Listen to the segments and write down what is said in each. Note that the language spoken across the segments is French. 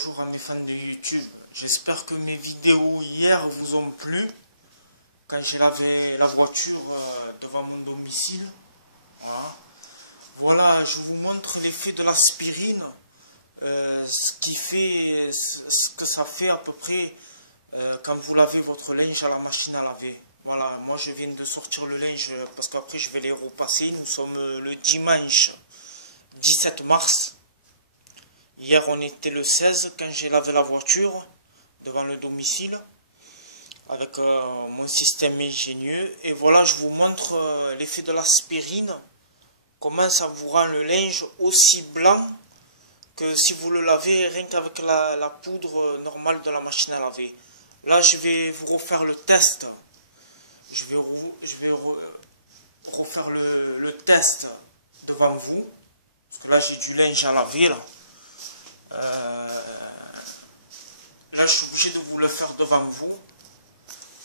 bonjour à mes fans de YouTube. J'espère que mes vidéos hier vous ont plu. Quand j'ai lavé la voiture devant mon domicile. Voilà, je vous montre l'effet de l'aspirine. Ce que ça fait à peu près quand vous lavez votre linge à la machine à laver. Voilà, moi je viens de sortir le linge parce qu'après je vais les repasser. Nous sommes le dimanche 17 mars. Hier on était le 16 quand j'ai lavé la voiture devant le domicile avec mon système ingénieux. Et voilà, je vous montre l'effet de l'aspirine. Comment ça vous rend le linge aussi blanc que si vous le lavez rien qu'avec la poudre normale de la machine à laver. Là je vais vous refaire le test. Je vais refaire le test devant vous. Parce que là j'ai du linge à laver là. Là je suis obligé de vous le faire devant vous.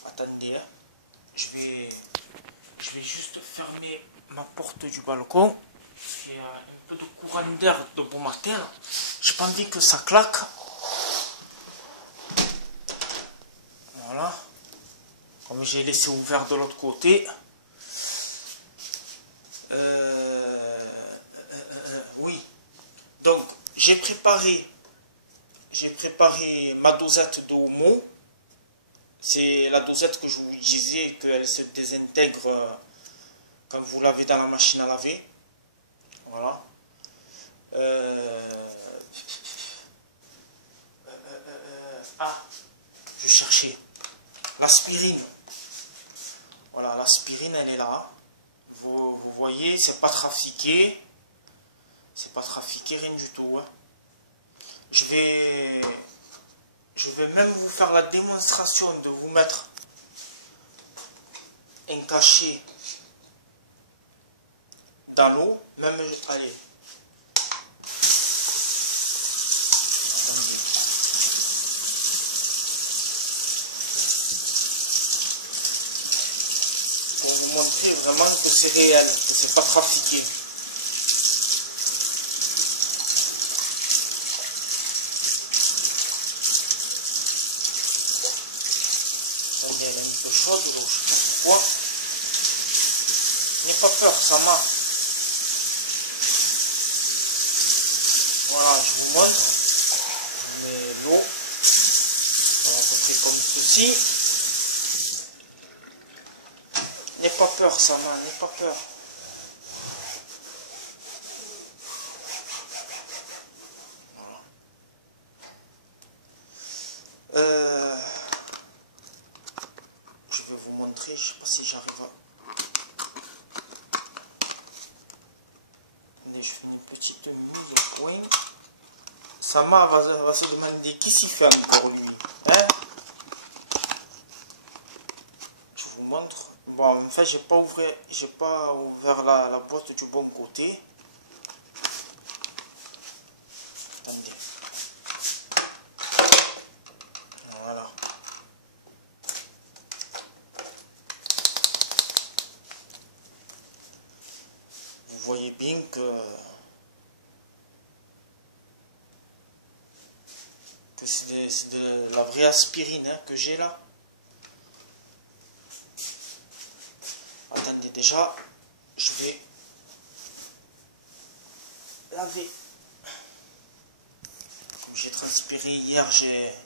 Attendez, hein. Je vais juste fermer ma porte du balcon. Il y a un peu de courant d'air de bon matin. J'ai pas envie que ça claque. Voilà. Comme j'ai laissé ouvert de l'autre côté. Oui. Donc j'ai préparé ma dosette de Omo. C'est la dosette que je vous disais qu'elle se désintègre quand vous lavez dans la machine à laver. Voilà. Je cherchais l'aspirine. Voilà, l'aspirine elle est là. Vous voyez, c'est pas trafiqué. C'est pas trafiqué, rien du tout. Hein. Je vais même vous faire la démonstration de vous mettre un cachet dans l'eau. Même, allez. Attendez. Pour vous montrer vraiment que c'est réel, que c'est pas trafiqué. Elle est un peu chaude, donc je sais pas pourquoi. N'ayez pas peur, ça marche. Voilà, je vous montre. Je mets l'eau. Voilà, ça fait comme ceci. N'ayez pas peur, ça marche, n'ayez pas peur. Voilà. Je vais vous montrer, je ne sais pas si j'arrive à... Attendez, je fais une petite mise au point. Sama va se demander qui s'y fait encore lui. Hein? Je vous montre. Bon, en fait, j'ai pas ouvert la boîte du bon côté. Attendez. Voilà. Vous voyez bien que c'est de la vraie aspirine hein, que j'ai là. Attendez, déjà, je vais laver. Comme j'ai transpiré hier, j'ai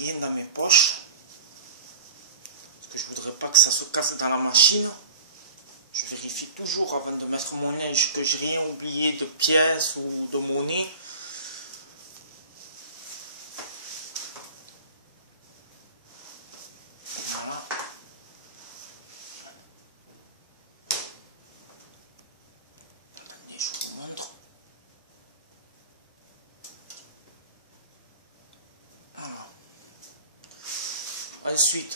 rien dans mes poches. Parce que je voudrais pas que ça se casse dans la machine. Je vérifie toujours avant de mettre mon linge que j'ai rien oublié de pièces ou de monnaie. Voilà. Attendez, je vous montre. Voilà. Ensuite,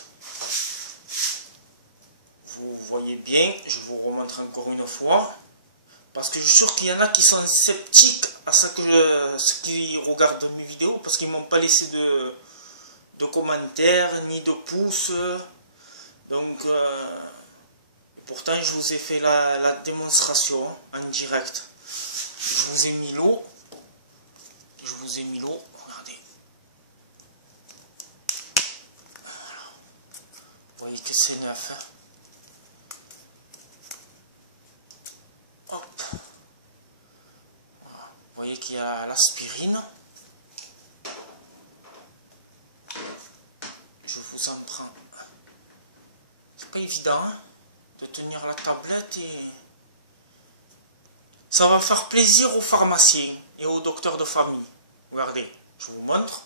vous voyez bien, je vous remontre encore une fois, parce que je suis sûr qu'il y en a qui sont sceptiques à ce qui regardent mes vidéos, parce qu'ils ne m'ont pas laissé de commentaires, ni de pouces, donc il Pourtant, je vous ai fait la démonstration en direct. Je vous ai mis l'eau. Je vous ai mis l'eau. Regardez. Voilà. Vous voyez que c'est neuf. Hein? Hop. Voilà. Vous voyez qu'il y a l'aspirine. Je vous en prends. C'est pas évident hein, de tenir la tablette et... Ça va faire plaisir aux pharmaciens et aux docteurs de famille. Regardez, je vous montre.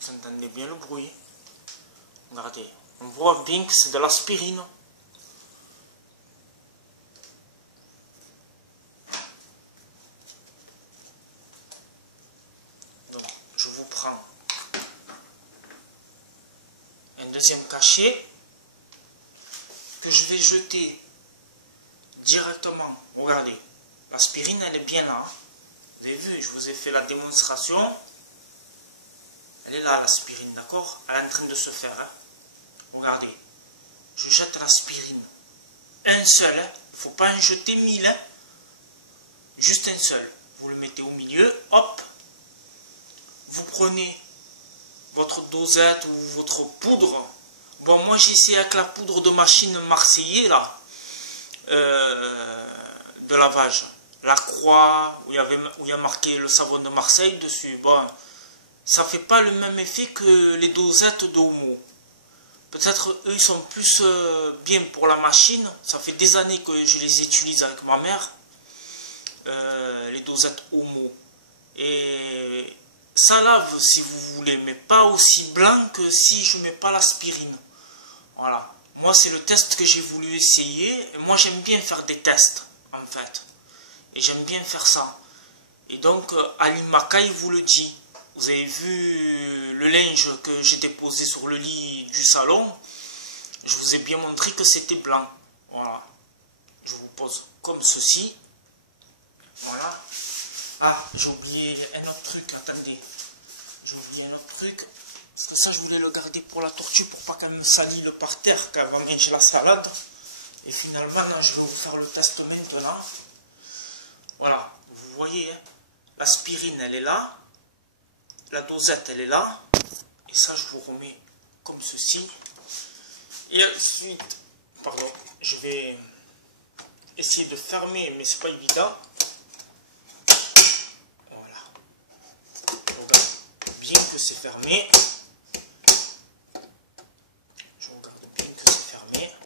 Vous entendez bien le bruit. Regardez, on voit bien que c'est de l'aspirine. Donc, je vous prends un deuxième cachet que je vais jeter directement. Regardez, l'aspirine elle est bien là. Vous avez vu, je vous ai fait la démonstration. Elle est là l'aspirine, d'accord? Elle est en train de se faire. Hein? Regardez, je jette l'aspirine. Un seul, il ne faut pas en jeter 1000. Hein? Juste un seul. Vous le mettez au milieu, hop. Vous prenez votre dosette ou votre poudre. Bon, moi j'ai essayé avec la poudre de machine marseillais là, de lavage. La croix, où il y a marqué le savon de Marseille dessus. Bon, ça fait pas le même effet que les dosettes de Homo. Peut-être eux ils sont plus bien pour la machine. Ça fait des années que je les utilise avec ma mère. Les dosettes Homo. Et ça lave si vous voulez, mais pas aussi blanc que si je mets pas l'aspirine. Voilà. Moi c'est le test que j'ai voulu essayer. Et moi j'aime bien faire des tests en fait. Et j'aime bien faire ça. Et donc Ali Makai vous le dit. Vous avez vu le linge que j'ai déposé sur le lit du salon. Je vous ai bien montré que c'était blanc. Voilà. Je vous pose comme ceci. Voilà. Ah, j'ai oublié un autre truc. Attendez. J'ai oublié un autre truc. Parce que ça, je voulais le garder pour la tortue pour pas qu'elle me salisse le parterre, qu'elle va manger la salade. Et finalement, non, je vais vous faire le test maintenant. Voilà. Vous voyez, hein, l'aspirine, elle est là. La dosette elle est là, et ça je vous remets comme ceci, et ensuite, pardon, je vais essayer de fermer, mais c'est pas évident. Voilà, regarde bien que c'est fermé, je regarde bien que c'est fermé.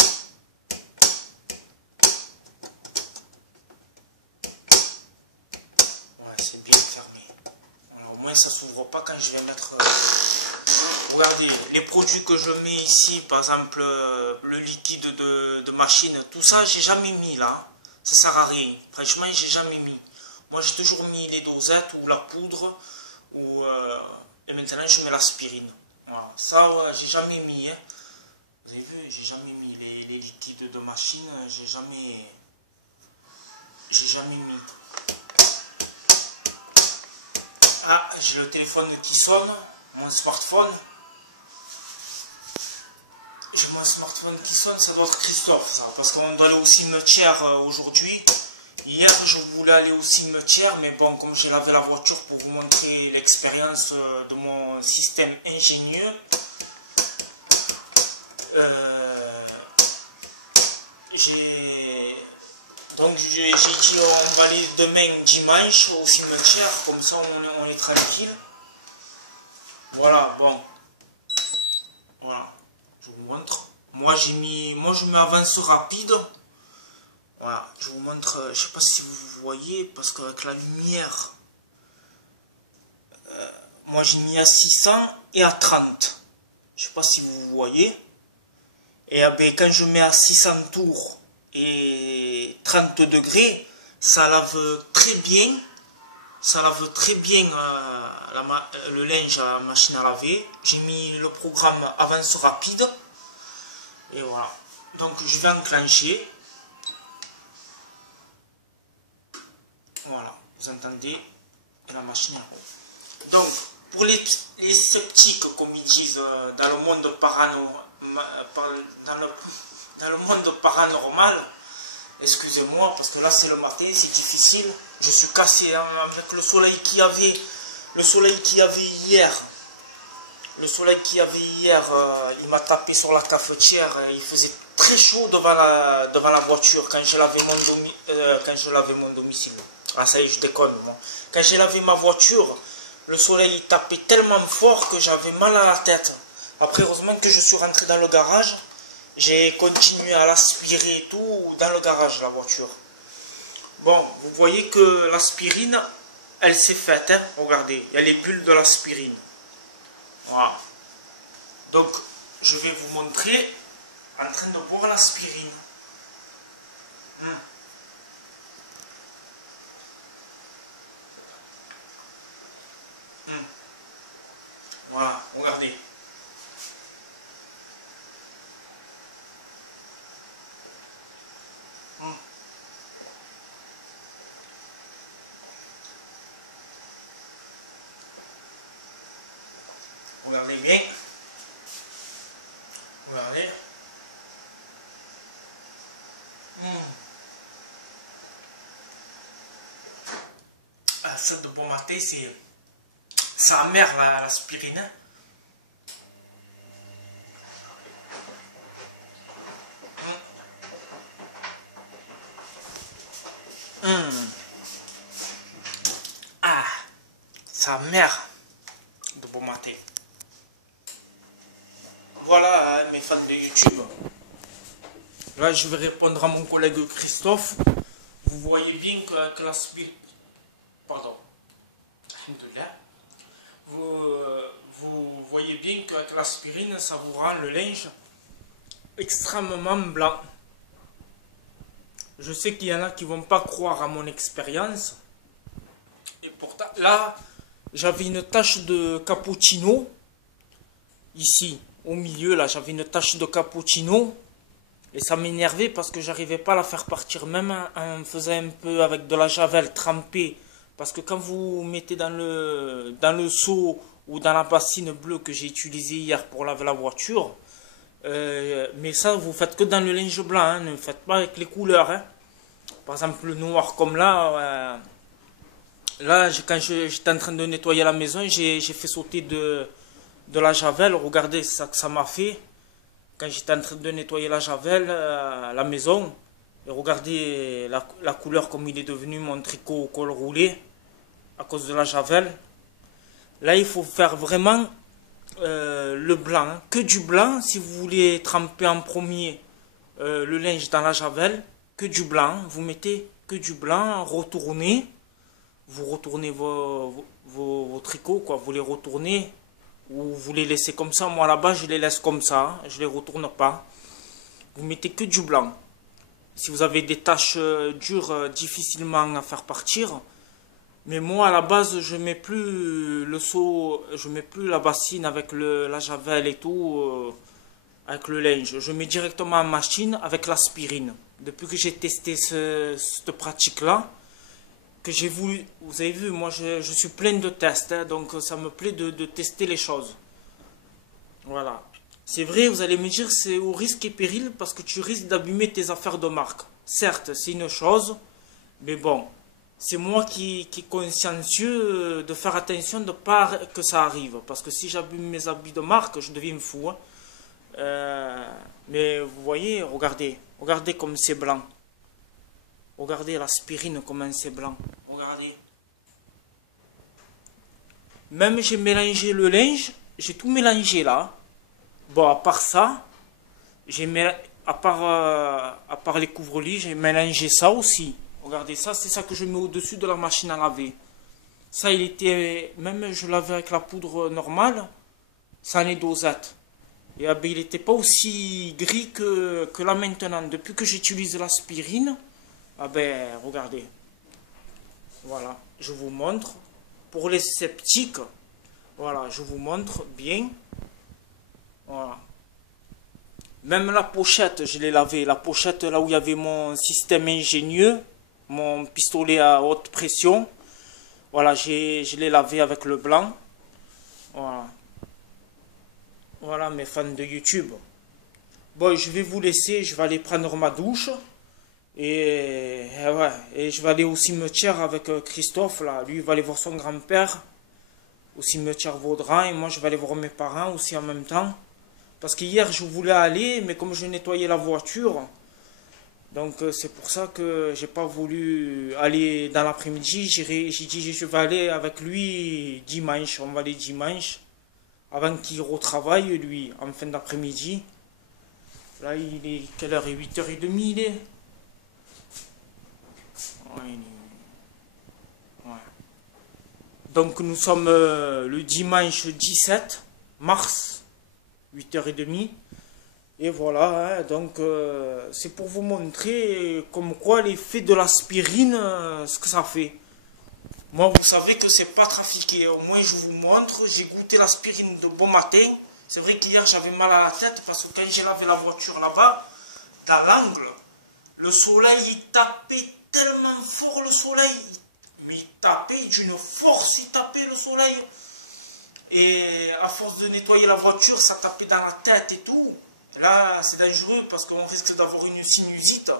Ouais, c'est bien fermé. Au moins ça s'ouvre pas quand je vais mettre... Regardez, les produits que je mets ici, par exemple le liquide de machine, tout ça j'ai jamais mis là. Ça sert à rien. Franchement j'ai jamais mis. Moi j'ai toujours mis les dosettes ou la poudre et maintenant je mets l'aspirine. Voilà. Ça j'ai jamais mis. Hein. Vous avez vu, j'ai jamais mis les liquides de machine, j'ai jamais mis. Ah, j'ai le téléphone qui sonne, mon smartphone. J'ai mon smartphone qui sonne, ça doit être Christophe, ça, parce qu'on doit aller au cimetière aujourd'hui. Hier, je voulais aller au cimetière, mais bon, comme j'ai lavé la voiture pour vous montrer l'expérience de mon système ingénieux, donc j'ai dit on va aller demain dimanche au cimetière, comme ça on est tranquille. Voilà, bon. Voilà, je vous montre. Moi je mets avance rapide. Voilà, je vous montre, je sais pas si vous voyez, parce qu'avec la lumière, moi j'ai mis à 600 et à 30. Je sais pas si vous voyez. Et quand je mets à 600 tours et 30 degrés, ça lave très bien. Ça lave très bien le linge à la machine à laver. J'ai mis le programme avance rapide. Et voilà. Donc je vais enclencher. Voilà. Vous entendez la machine. Donc, pour les sceptiques, comme ils disent dans le monde dans le monde paranormal, excusez-moi, parce que là c'est le matin, c'est difficile. Je suis cassé hein, avec le soleil qu'il y avait hier. Le soleil qu'il y avait hier, il m'a tapé sur la cafetière. Il faisait très chaud devant la voiture quand je lavais mon domicile. Ah ça y est, je déconne. Moi. Quand j'ai lavé ma voiture, le soleil tapait tellement fort que j'avais mal à la tête. Après, heureusement que je suis rentré dans le garage. J'ai continué à l'aspirer et tout dans le garage, la voiture. Bon, vous voyez que l'aspirine, elle s'est faite. Hein? Regardez, il y a les bulles de l'aspirine. Voilà. Donc, je vais vous montrer en train de boire l'aspirine. Voilà, regardez. Regardez bien. Regardez. Ah, ça de bon matin, c'est amer l'aspirine. Ah, ça amer de bon matin. Voilà hein, mes fans de YouTube. Là je vais répondre à mon collègue Christophe. Vous voyez bien que l'aspirine... Pardon. Vous voyez bien qu'avec l'aspirine ça vous rend le linge extrêmement blanc. Je sais qu'il y en a qui vont pas croire à mon expérience. Et pourtant là j'avais une tache de cappuccino. Ici au milieu là j'avais une tache de cappuccino. Et ça m'énervait parce que j'arrivais pas à la faire partir. Même en faisant un peu avec de la javel trempée. Parce que quand vous mettez dans le seau ou dans la bassine bleue que j'ai utilisée hier pour laver la voiture. Mais ça vous faites que dans le linge blanc. Hein, ne faites pas avec les couleurs. Hein. Par exemple le noir comme là. Là quand j'étais en train de nettoyer la maison. J'ai fait sauter de la javel. Regardez ça que ça m'a fait. Quand j'étais en train de nettoyer la javel, la maison, et regardez la couleur comme il est devenu mon tricot au col roulé à cause de la javel. Là, il faut faire vraiment le blanc, hein. Que du blanc si vous voulez tremper en premier le linge dans la javel, que du blanc. Vous mettez que du blanc, retournez, vous retournez vos tricots, quoi, vous les retournez. Ou vous les laissez comme ça. Moi là-bas je les laisse comme ça, je les retourne pas. Vous mettez que du blanc. Si vous avez des taches dures difficilement à faire partir. Mais moi à la base je mets plus le seau, je mets plus la bassine avec la javel et tout, avec le linge. Je mets directement en machine avec l'aspirine. Depuis que j'ai testé cette pratique là, que j'ai voulu, vous avez vu, moi je suis plein de tests, hein, donc ça me plaît de tester les choses. Voilà. C'est vrai, vous allez me dire, c'est au risque et péril parce que tu risques d'abîmer tes affaires de marque. Certes, c'est une chose, mais bon, c'est moi qui est consciencieux de faire attention de ne pas que ça arrive. Parce que si j'abîme mes habits de marque, je deviens fou. Hein. Mais vous voyez, regardez comme c'est blanc. Regardez l'aspirine, comment c'est blanc. Regardez. Même j'ai mélangé le linge. J'ai tout mélangé là. Bon, à part ça, à part les couvre-lits, j'ai mélangé ça aussi. Regardez ça, c'est ça que je mets au-dessus de la machine à laver. Ça, il était... Même je lavais avec la poudre normale. Ça en est dosette. Et ben, il n'était pas aussi gris que là maintenant. Depuis que j'utilise l'aspirine... Ah ben, regardez. Voilà, je vous montre. Pour les sceptiques, voilà, je vous montre bien. Voilà. Même la pochette, je l'ai lavée. La pochette, là où il y avait mon système ingénieux, mon pistolet à haute pression. Voilà, je l'ai lavé avec le blanc. Voilà. Voilà mes fans de YouTube. Bon, je vais vous laisser, je vais aller prendre ma douche. Ouais, et je vais aller au cimetière avec Christophe, là. Lui, il va aller voir son grand-père au cimetière Vaudran. Et moi, je vais aller voir mes parents aussi en même temps. Parce qu'hier, je voulais aller, mais comme je nettoyais la voiture, donc c'est pour ça que j'ai pas voulu aller dans l'après-midi. J'ai dit, je vais aller avec lui dimanche. On va aller dimanche, avant qu'il retravaille, lui, en fin d'après-midi. Là, il est quelle heure? 8h30, il est. Ouais. Donc nous sommes le dimanche 17 mars, 8h30. Et voilà, hein, donc c'est pour vous montrer comme quoi l'effet de l'aspirine, ce que ça fait. Moi, vous savez que c'est pas trafiqué. Au moins, je vous montre. J'ai goûté l'aspirine de bon matin. C'est vrai qu'hier, j'avais mal à la tête parce que quand j'ai lavé la voiture là-bas, dans l'angle, le soleil, il tapait tellement fort, le soleil. Mais il tapait d'une force, il tapait le soleil. Et à force de nettoyer la voiture, ça tapait dans la tête et tout. Et là, c'est dangereux parce qu'on risque d'avoir une sinusite.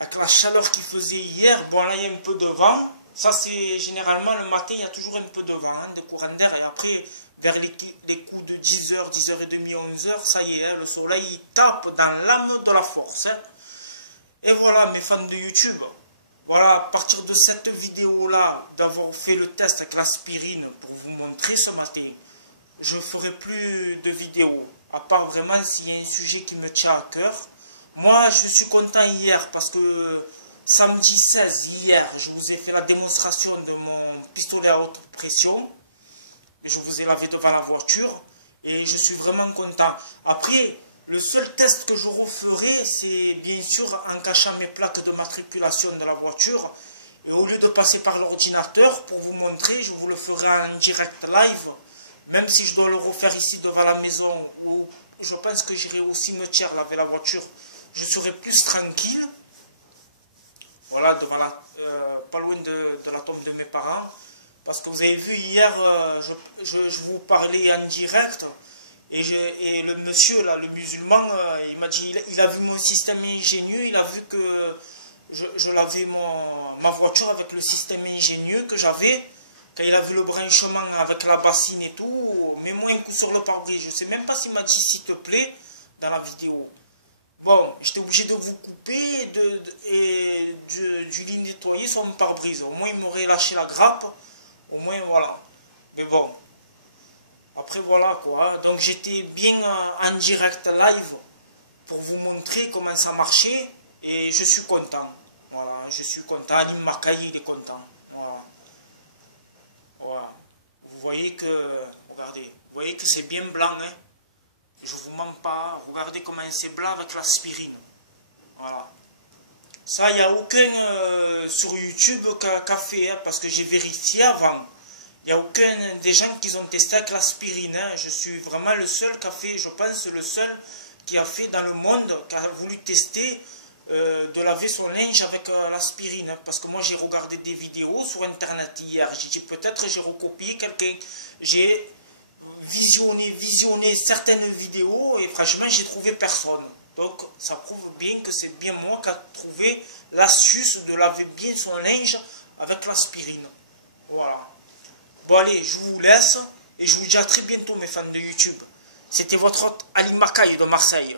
Avec la chaleur qu'il faisait hier, bon là, il y a un peu de vent. Ça, c'est généralement le matin, il y a toujours un peu de vent, hein, de courant d'air. Et après, vers les coups de 10h, 10h30, 11h, ça y est, hein, le soleil il tape dans l'âme de la force. Hein. Et voilà, mes fans de YouTube. Voilà, à partir de cette vidéo-là, d'avoir fait le test avec l'aspirine pour vous montrer ce matin, je ne ferai plus de vidéos. À part vraiment s'il y a un sujet qui me tient à cœur. Moi, je suis content hier parce que samedi 16, hier, je vous ai fait la démonstration de mon pistolet à haute pression. Et je vous ai lavé devant la voiture. Et je suis vraiment content. Après, le seul test que je referai, c'est bien sûr en cachant mes plaques de matriculation de la voiture. Et au lieu de passer par l'ordinateur pour vous montrer, je vous le ferai en direct live. Même si je dois le refaire ici devant la maison, où je pense que j'irai au cimetière laver la voiture, je serai plus tranquille. Voilà, devant pas loin de la tombe de mes parents. Parce que vous avez vu hier, je vous parlais en direct. Et le monsieur, là, le musulman, il m'a dit, il a vu mon système ingénieux, il a vu que je lavais ma voiture avec le système ingénieux que j'avais. Quand il a vu le branchement avec la bassine et tout, mets-moi un coup sur le pare-brise. Je ne sais même pas s'il m'a dit s'il te plaît dans la vidéo. Bon, j'étais obligé de vous couper et du lit nettoyer sur mon pare-brise. Au moins, il m'aurait lâché la grappe. Au moins, voilà. Mais bon. Après, voilà quoi. Donc, j'étais bien en direct live pour vous montrer comment ça marchait. Et je suis content. Voilà, je suis content. Alim Makaï, il est content. Voilà. Voilà. Vous voyez que, regardez, vous voyez que c'est bien blanc, hein. Je vous mens pas. Regardez comment c'est blanc avec l'aspirine. Voilà. Ça, il n'y a aucun sur YouTube qui a fait, hein, parce que j'ai vérifié avant. Il n'y a aucun des gens qui ont testé avec l'aspirine. Hein. Je suis vraiment le seul qui a fait, je pense, le seul qui a fait dans le monde, qui a voulu tester de laver son linge avec l'aspirine. Hein. Parce que moi, j'ai regardé des vidéos sur Internet hier. J'ai dit peut-être j'ai recopié quelqu'un. J'ai visionné certaines vidéos et franchement, j'ai trouvé personne. Donc, ça prouve bien que c'est bien moi qui a trouvé l'astuce de laver bien son linge avec l'aspirine. Voilà. Bon allez, je vous laisse et je vous dis à très bientôt mes fans de YouTube. C'était votre hôte Ali Makaï de Marseille.